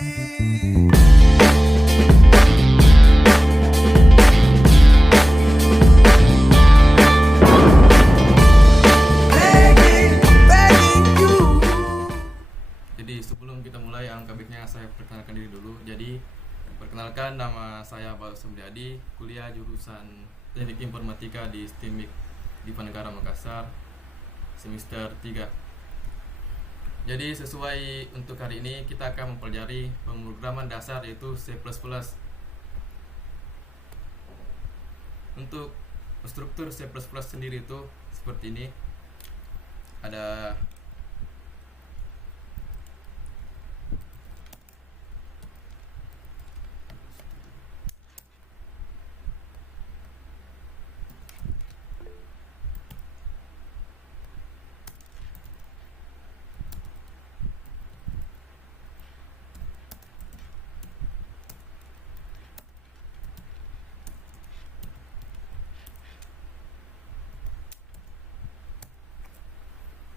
Jadi sebelum kita mulai, alangkah baiknya saya perkenalkan diri dulu. Jadi perkenalkan, nama saya Bayu Sembriadi, kuliah jurusan Teknik Informatika di STIMIK Diponegoro Makassar, semester 3. Jadi sesuai untuk hari ini kita akan mempelajari pemrograman dasar yaitu C++. Untuk struktur C++ sendiri itu seperti ini. Ada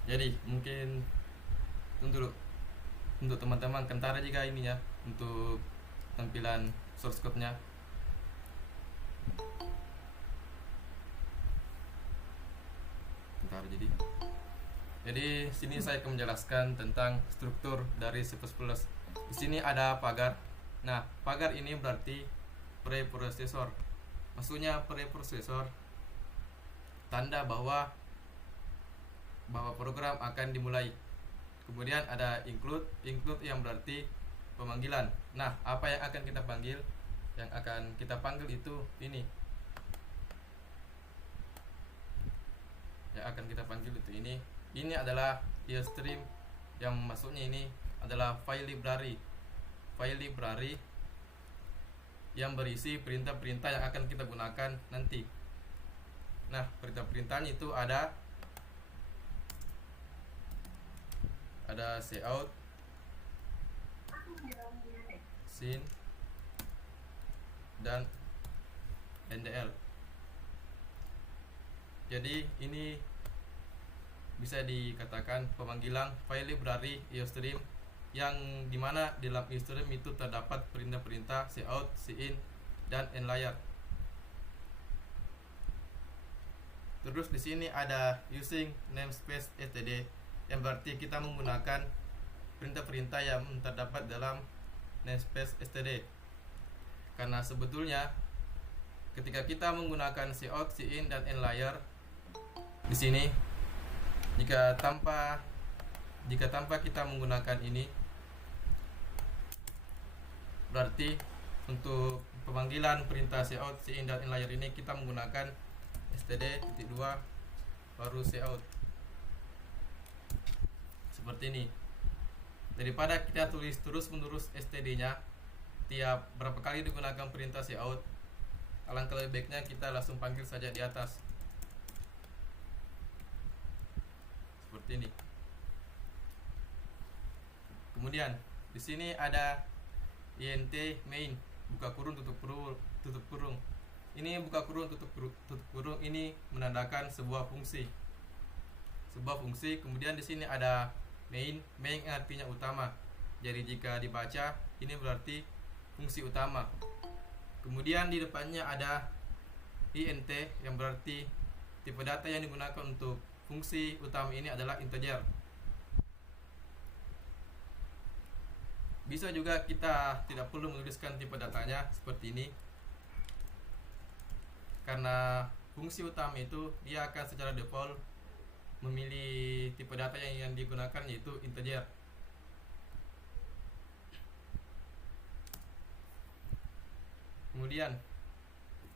jadi mungkin untuk teman-teman kentara juga ininya untuk tampilan source code-nya. Bentar, jadi sini saya akan menjelaskan tentang struktur dari C++. Di sini ada pagar. Nah, pagar ini berarti preprosesor. Maksudnya preprosesor tanda bahwa program akan dimulai. Kemudian ada include yang berarti pemanggilan. Nah, apa yang akan kita panggil? Yang akan kita panggil itu ini. Yang akan kita panggil itu ini. Ini adalah IOStream, yang maksudnya ini adalah file library. File library yang berisi perintah-perintah yang akan kita gunakan nanti. Nah, perintah-perintahnya itu ada cout, sin, dan ndl. Jadi ini bisa dikatakan pemanggilan file library IOStream, yang dimana di dalam IOStream itu terdapat perintah-perintah cout, cin, dan nlayer. Terus di sini ada using namespace std, yang berarti kita menggunakan perintah-perintah yang terdapat dalam namespace std. Karena sebetulnya ketika kita menggunakan cout, cin, dan nlayer di sini, jika tanpa kita menggunakan ini, berarti untuk pemanggilan perintah cout, cin, dan nlayer ini kita menggunakan std.2 baru cout. Seperti ini. Daripada kita tulis terus-menerus std-nya tiap berapa kali digunakan perintah cout, alangkah lebih baiknya kita langsung panggil saja di atas. Seperti ini. Kemudian di sini ada int main, buka kurung, tutup kurung. Ini buka kurung, tutup kurung ini menandakan sebuah fungsi. Kemudian di sini ada main artinya utama. Jadi jika dibaca ini berarti fungsi utama. Kemudian di depannya ada int, yang berarti tipe data yang digunakan untuk fungsi utama ini adalah integer. Bisa juga kita tidak perlu menuliskan tipe datanya seperti ini, karena fungsi utama itu dia akan secara default memilih tipe data yang digunakan, yaitu integer. Kemudian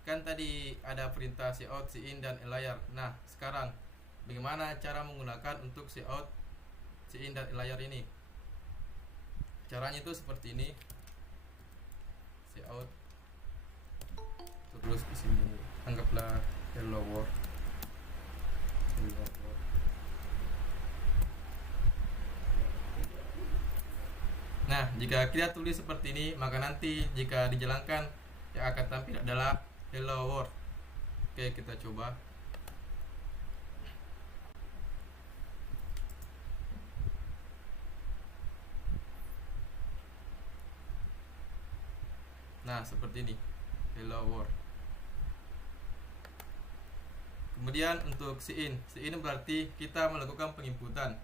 kan tadi ada perintah cout, cin, dan nlayer. Nah, sekarang bagaimana cara menggunakan untuk cout, cin, dan nlayer ini? Caranya itu seperti ini. Cout, terus di sini anggaplah hello world. Nah, jika kita tulis seperti ini, maka nanti jika dijalankan yang akan tampil adalah hello world. Oke, kita coba. Nah, seperti ini. Hello world. Kemudian untuk cin berarti kita melakukan penginputan.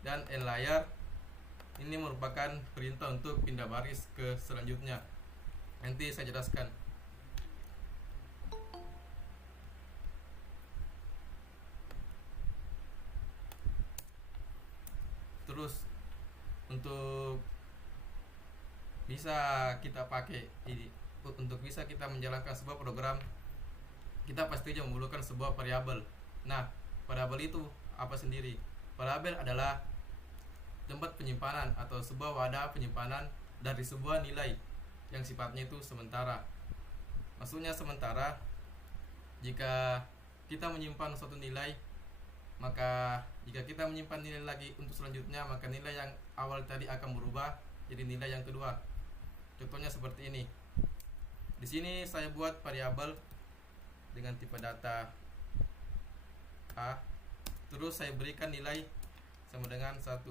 Dan end layar ini merupakan perintah untuk pindah baris ke selanjutnya. Nanti saya jelaskan. Terus untuk bisa kita pakai ini, untuk bisa kita menjalankan sebuah program, kita pastinya memerlukan sebuah variabel. Nah, variabel itu apa sendiri? Variabel adalah tempat penyimpanan atau sebuah wadah penyimpanan dari sebuah nilai yang sifatnya itu sementara. Maksudnya sementara, jika kita menyimpan suatu nilai, maka jika kita menyimpan nilai lagi untuk selanjutnya, maka nilai yang awal tadi akan berubah jadi nilai yang kedua. Contohnya seperti ini. Di sini saya buat variabel dengan tipe data A, terus saya berikan nilai sama dengan 1.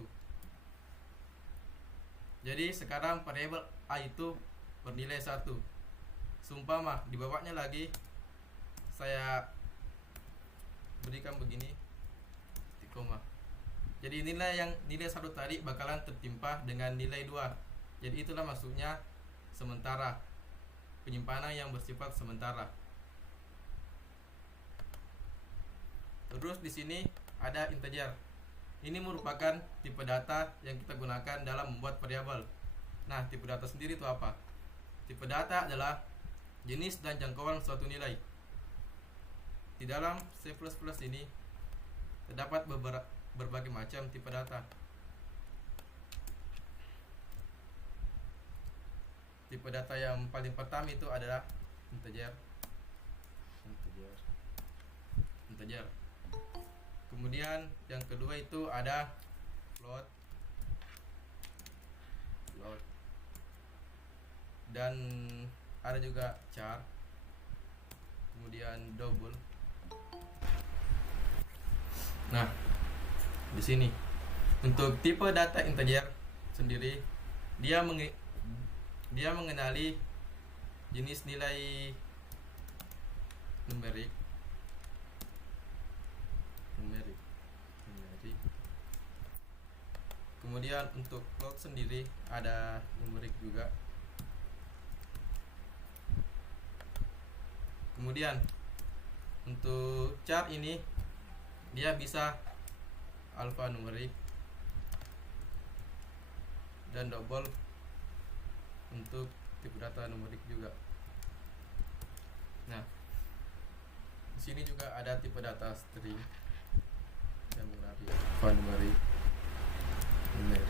Jadi sekarang variabel A itu bernilai 1. Seumpama di bawahnya lagi saya berikan begini, koma. Jadi nilai 1 tadi bakalan tertimpa dengan nilai 2. Jadi itulah maksudnya sementara, penyimpanan yang bersifat sementara. Terus di sini ada integer. Ini merupakan tipe data yang kita gunakan dalam membuat variabel. Nah, tipe data sendiri itu apa? Tipe data adalah jenis dan jangkauan suatu nilai. Di dalam C++ ini terdapat berbagai macam tipe data. Tipe data yang paling pertama itu adalah integer. Kemudian yang kedua itu ada float. Dan ada juga char. Kemudian double. Nah, di sini untuk tipe data integer sendiri dia mengenali jenis nilai numerik. Kemudian untuk float sendiri ada numerik juga. Kemudian untuk char ini dia bisa alphanumerik dan double untuk tipe data numerik juga. Nah, di sini juga ada tipe data string yang mengenali alphanumerik, numerik.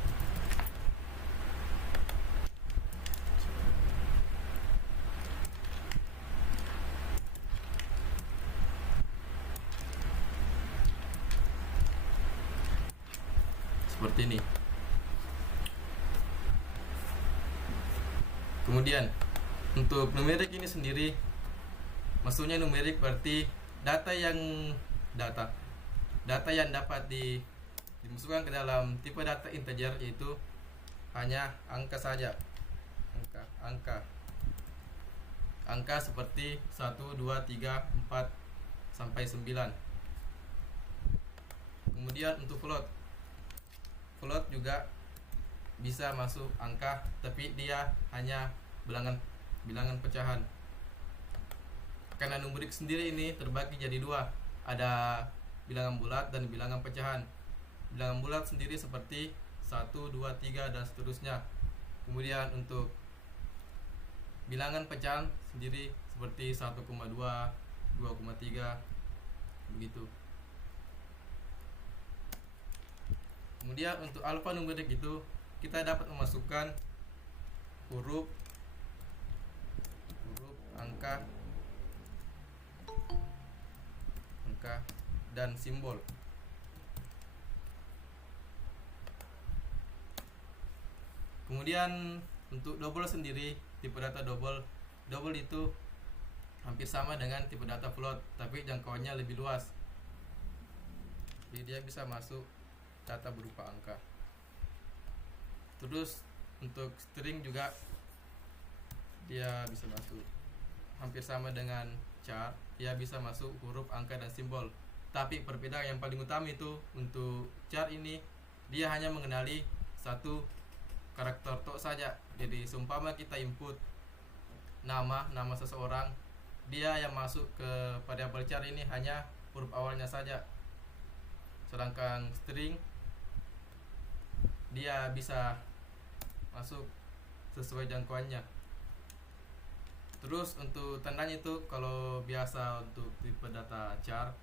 Seperti ini. Kemudian untuk numerik ini sendiri, maksudnya numerik berarti data yang dapat dimasukkan ke dalam tipe data integer, yaitu hanya angka saja. Angka seperti 1, 2, 3, 4 sampai 9. Kemudian untuk float juga bisa masuk angka, tapi dia hanya bilangan pecahan. Karena numerik sendiri ini terbagi jadi 2, ada bilangan bulat dan bilangan pecahan. Bilangan bulat sendiri seperti 1, 2, 3 dan seterusnya. Kemudian untuk bilangan pecahan sendiri seperti 1,2, 2,3 begitu. Kemudian untuk alphanumerik itu kita dapat memasukkan huruf, angka dan simbol. Kemudian untuk double sendiri, tipe data double itu hampir sama dengan tipe data float, tapi jangkauannya lebih luas. Jadi dia bisa masuk data berupa angka. Terus untuk string juga dia bisa masuk hampir sama dengan char, dia bisa masuk huruf, angka, dan simbol. Tapi perbedaan yang paling utama itu untuk char ini, dia hanya mengenali satu karakter tok saja. Jadi seumpama kita input nama seseorang, dia yang masuk ke variabel char ini hanya huruf awalnya saja. Sedangkan string dia bisa masuk sesuai jangkauannya. Terus untuk tandanya itu, kalau biasa untuk tipe data char,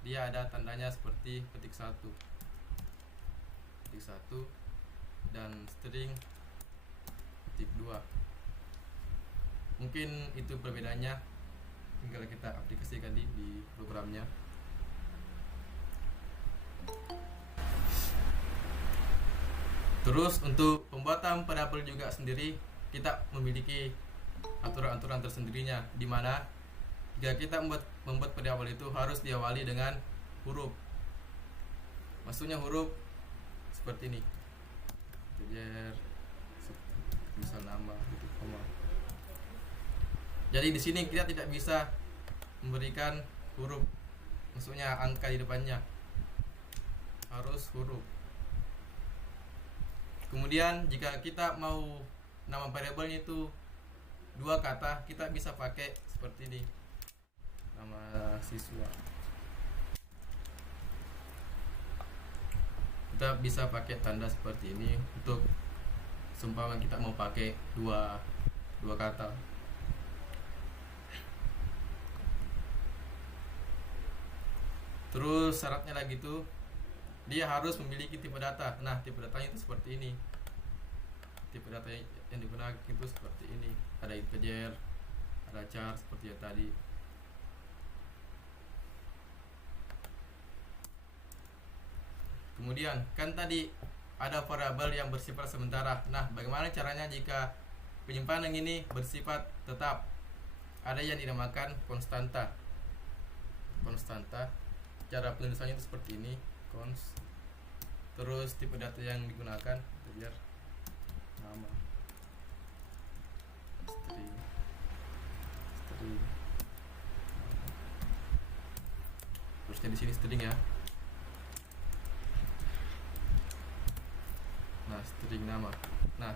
dia ada tandanya seperti ketik satu, dan string ketik 2. Mungkin itu perbedaannya, tinggal kita aplikasikan di programnya. Terus untuk pembuatan variabel juga sendiri, kita memiliki aturan-aturan tersendirinya, di mana jika kita membuat variabel itu harus diawali dengan huruf. Maksudnya huruf seperti ini, integer, misal nama, titik koma. Jadi di sini kita tidak bisa memberikan huruf, maksudnya angka di depannya, harus huruf. Kemudian jika kita mau nama variabelnya itu 2 kata, kita bisa pakai seperti ini, nama siswa. Kita bisa pakai tanda seperti ini untuk seumpama kita mau pakai dua kata. Terus syaratnya lagi tuh, dia harus memiliki tipe data. Nah, tipe datanya itu seperti ini. Tipe data yang digunakan itu seperti ini. Ada integer, ada char seperti yang tadi. Kemudian kan tadi ada variabel yang bersifat sementara. Nah, bagaimana caranya jika penyimpanan ini bersifat tetap? Ada yang dinamakan konstanta. Cara penulisannya itu seperti ini, const. Terus tipe data yang digunakan integer, nama, string, terusnya di sini string ya. Nah, string nama. Nah,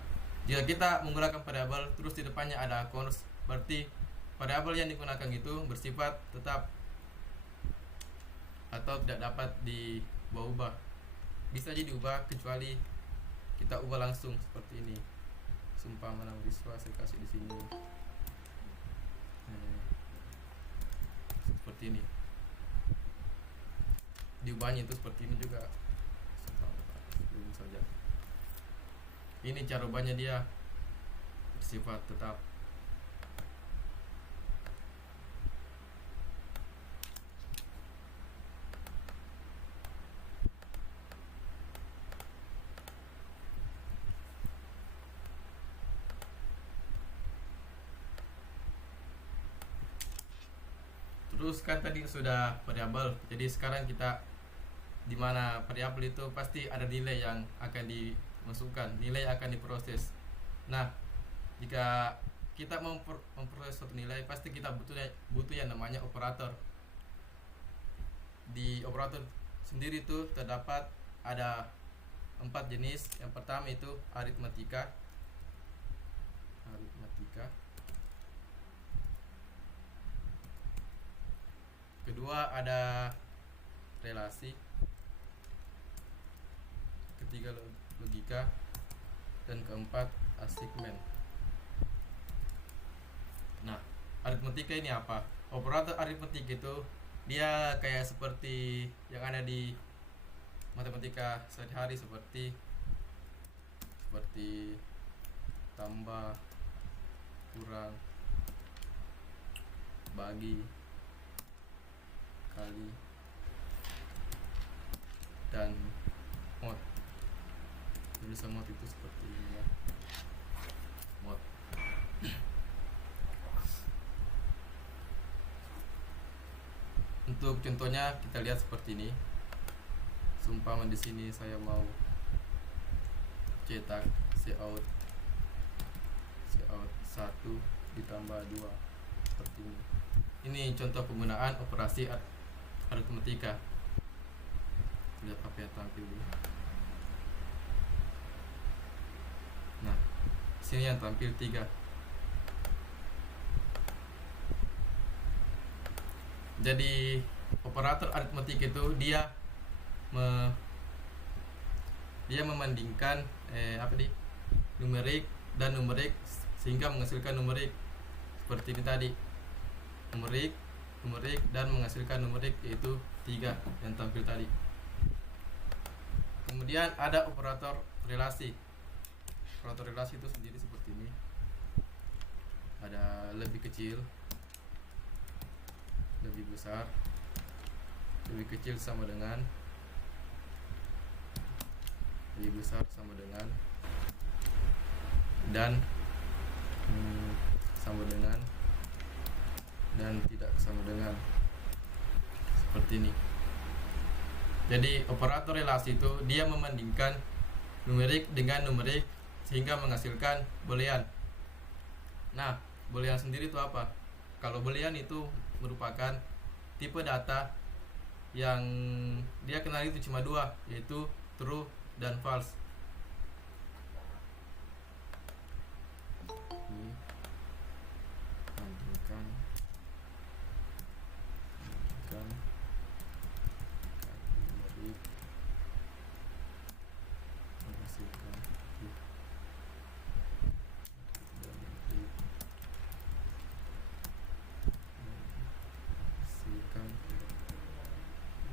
jika kita menggunakan variabel terus di depannya ada const, berarti variabel yang digunakan itu bersifat tetap atau tidak dapat diubah-ubah. Bisa aja diubah kecuali kita ubah langsung seperti ini. Seumpama nama siswa saya kasih di sini. Seperti ini. Diubahnya itu seperti ini juga. Saja. Ini cara ubahnya, dia bersifat tetap. Terus kan tadi sudah variabel, jadi sekarang kita di mana variabel itu pasti ada nilai yang akan dimasukkan, nilai akan diproses. Nah, jika kita memproses suatu nilai, pasti kita butuh yang namanya operator. Di operator sendiri itu terdapat ada 4 jenis. Yang pertama itu aritmatika. Kedua ada relasi. Ketiga logika. Dan keempat assignment. Nah, aritmatika ini apa? Operator aritmatika itu dia kayak seperti yang ada di matematika sehari-hari, seperti tambah, kurang, bagi, kali, dan mod. Tulisan mod itu seperti ini ya, mod. Untuk contohnya kita lihat seperti ini. Seumpama di sini saya mau cetak cout 1 ditambah 2 seperti ini. Ini contoh penggunaan operasi aritmatika. Lihat apa yang tampil dulu. Nah, sini yang tampil 3. Jadi operator aritmatika itu dia membandingkan numerik dan numerik sehingga menghasilkan numerik seperti ini tadi. Numerik dan menghasilkan numerik, yaitu 3 yang tampil tadi. Kemudian ada operator relasi. Operator relasi itu sendiri seperti ini. Ada lebih kecil, lebih besar, lebih kecil sama dengan, lebih besar sama dengan, dan sama dengan, dan tidak sama dengan, seperti ini. Jadi operator relasi itu dia membandingkan numerik dengan numerik sehingga menghasilkan boolean. Nah, boolean sendiri itu apa? Kalau boolean itu merupakan tipe data yang dia kenal itu cuma 2, yaitu true dan false. Ini bandingkan numerik menghasilkan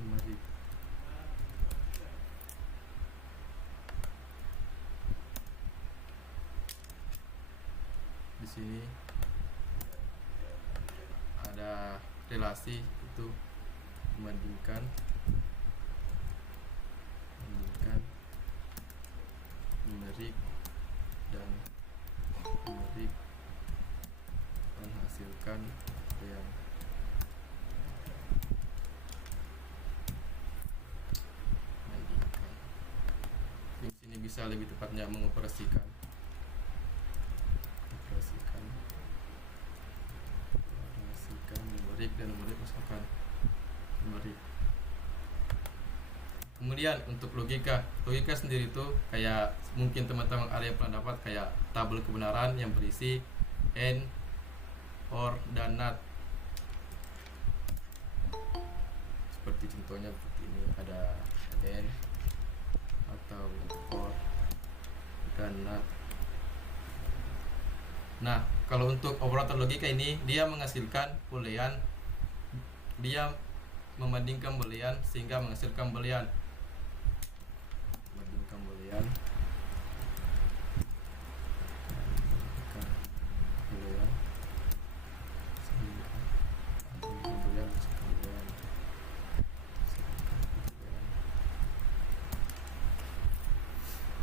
numerik. Di sini ada relasi itu membandingkan numerik dan numerik menghasilkan yang di sini bisa lebih tepatnya mengoperasikan numerik dan numerik misalkan numerik. Kemudian untuk logika sendiri itu kayak mungkin teman-teman ada yang pernah dapat kayak tabel kebenaran yang berisi and, or, dan not. Seperti contohnya seperti ini, ada and atau or dan not. Nah, kalau untuk operator logika ini dia menghasilkan boolean, dia membandingkan boolean sehingga menghasilkan boolean. Membandingkan boolean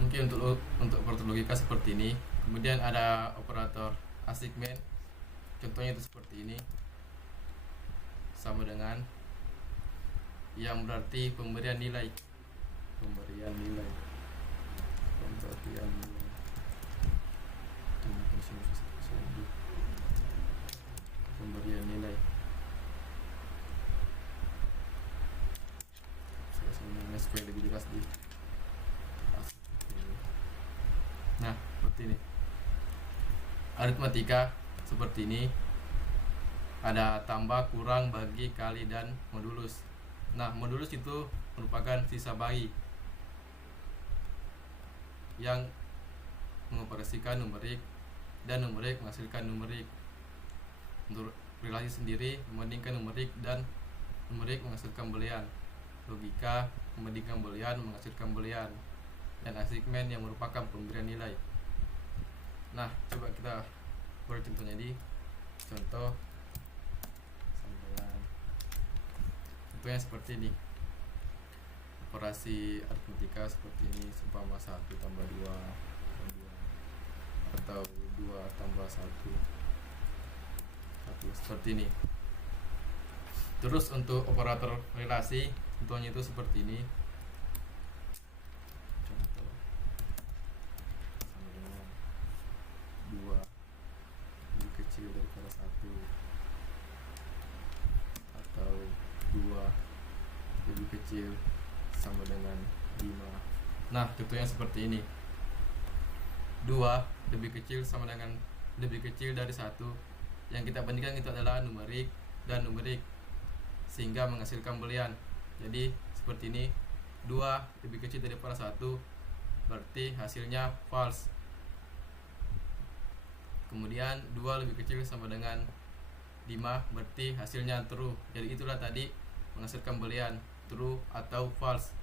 mungkin untuk operator logika seperti ini. Kemudian ada operator assignment, contohnya itu seperti ini, sama dengan, yang berarti pemberian nilai, pemberian nilai. Supaya lebih jelas di. Nah, seperti ini. Aritmatika seperti ini. Ada tambah, kurang, bagi, kali, dan modulus. Nah, modulus itu merupakan sisa bagi yang mengoperasikan numerik dan numerik menghasilkan numerik. Untuk relasi sendiri membandingkan numerik dan numerik menghasilkan boolean. Logika membandingkan boolean menghasilkan boolean. Dan assignment yang merupakan pemberian nilai. Nah, coba kita buat contohnya di contoh sampaian. Contohnya seperti ini. Operasi aritmatika seperti ini, seumpama 1 tambah 2 atau 2 tambah 1 seperti ini. Terus untuk operator relasi contohnya itu seperti ini. Contoh sama dengan 2 atau 2 lebih kecil sama dengan 5. Nah, contohnya seperti ini. 2 lebih kecil sama dengan lebih kecil dari 1. Yang kita bandingkan itu adalah numerik dan numerik, sehingga menghasilkan boolean. Jadi seperti ini, 2 lebih kecil daripada 1, berarti hasilnya false. Kemudian 2 lebih kecil sama dengan 5, berarti hasilnya true. Jadi itulah tadi menghasilkan boolean, true atau false.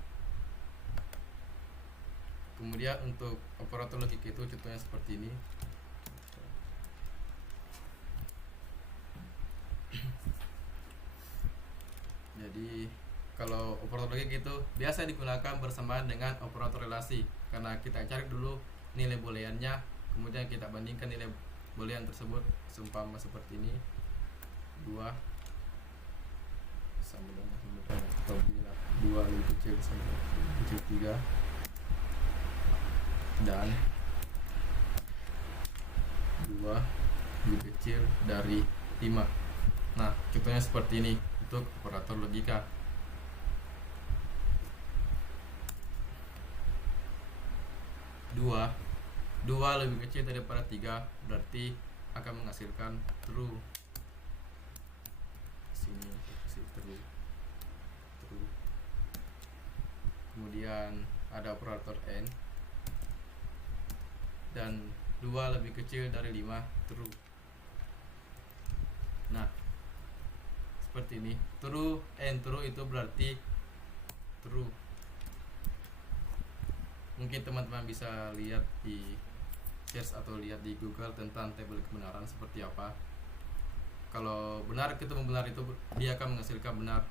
Kemudian untuk operator logik itu contohnya seperti ini. Jadi kalau operator logik itu biasa digunakan bersamaan dengan operator relasi, karena kita cari dulu nilai booleannya, kemudian kita bandingkan nilai boolean tersebut. Seumpama seperti ini, 2 sama dengan atau 2 lebih kecil sama dengan kecil 3, dan 2 lebih kecil dari 5. Nah, contohnya seperti ini untuk operator logika. Dua lebih kecil daripada 3, berarti akan menghasilkan true. Sini true. Kemudian ada operator n, dan 2 lebih kecil dari 5, true. Nah, seperti ini. True and true itu berarti true. Mungkin teman-teman bisa lihat di search atau lihat di Google tentang tabel kebenaran seperti apa. Kalau benar ketemu benar itu dia akan menghasilkan benar.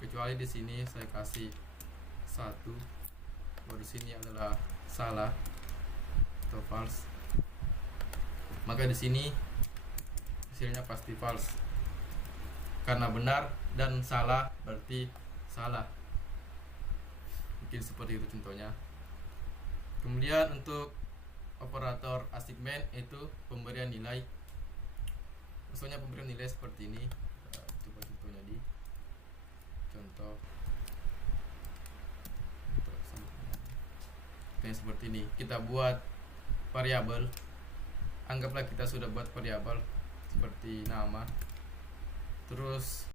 Kecuali di sini saya kasih 1, bahwa di sini adalah salah atau false. Maka di sini hasilnya pasti false. Karena benar dan salah berarti salah. Mungkin seperti itu contohnya. Kemudian untuk operator assignment itu pemberian nilai. Maksudnya pemberian nilai seperti ini. Coba contohnya di contoh. Kayak seperti ini. Kita buat variabel. Anggaplah kita sudah buat variabel seperti nama. Terus